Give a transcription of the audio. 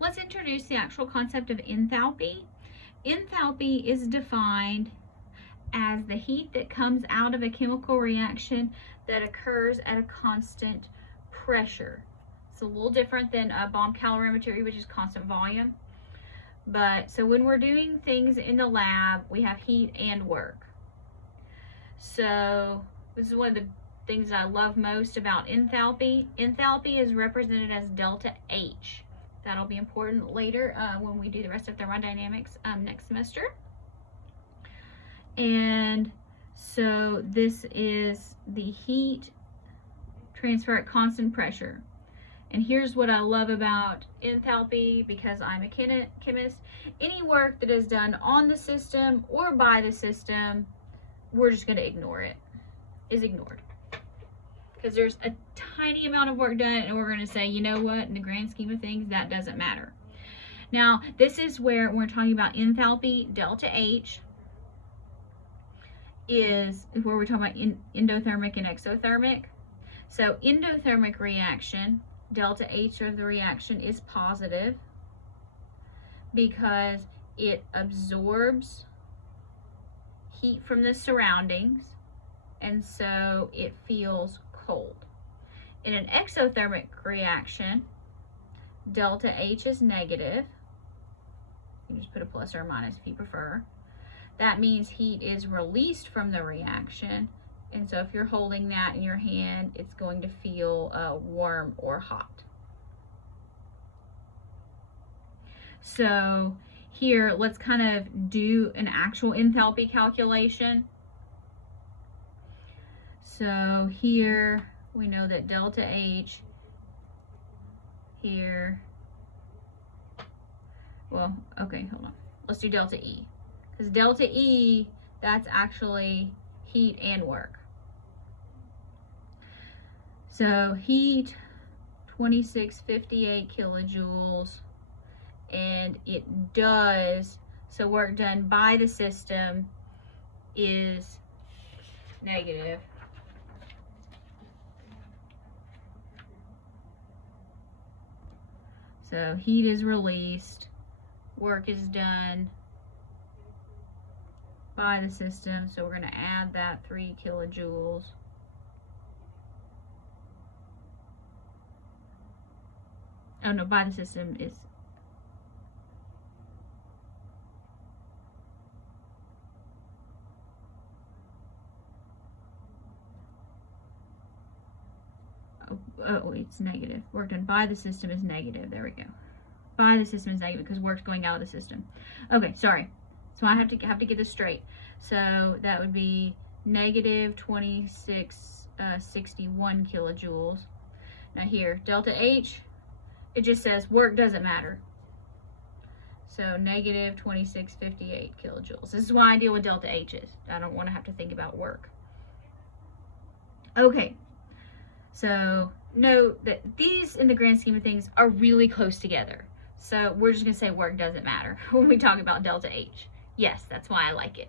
let's introduce the actual concept of enthalpy. Enthalpy is defined as the heat that comes out of a chemical reaction that occurs at a constant pressure. It's a little different than a bomb calorimetry, which is constant volume. But so when we're doing things in the lab, we have heat and work. So this is one of the things that I love most about enthalpy. Enthalpy is represented as delta H. That'll be important later when we do the rest of thermodynamics next semester. And so this is the heat transfer at constant pressure. And here's what I love about enthalpy, because I'm a chemist. Any work that is done on the system or by the system, we're just going to ignore it. Is ignored. Because there's a tiny amount of work done, and we're going to say, you know what, in the grand scheme of things, that doesn't matter. Now, this is where we're talking about enthalpy, delta H, is where we're talking about endothermic and exothermic. So endothermic reaction, delta H of the reaction is positive because it absorbs heat from the surroundings, and so it feels cold. In an exothermic reaction, delta H is negative. You can just put a plus or a minus if you prefer. That means heat is released from the reaction, and so if you're holding that in your hand, it's going to feel warm or hot. So here, let's kind of do an actual enthalpy calculation. So here we know that delta H here, well, okay, hold on. Let's do delta E. Because delta E, that's actually heat and work. So heat, 2658 kilojoules, and it does, so work done by the system is negative. So heat is released, work is done by the system, so we're going to add that 3 kilojoules. Oh no, by the system is oh, it's negative. Work done by the system is negative. There we go. By the system is negative because work's going out of the system. Okay, sorry. So I have to get this straight. So that would be negative 2661 kilojoules. Now here, delta H, it just says work doesn't matter. So negative 2658 kilojoules. This is why I deal with delta H's. I don't want to have to think about work. Okay, so note that these, in the grand scheme of things, are really close together. So we're just going to say work doesn't matter when we talk about delta H. Yes, that's why I like it.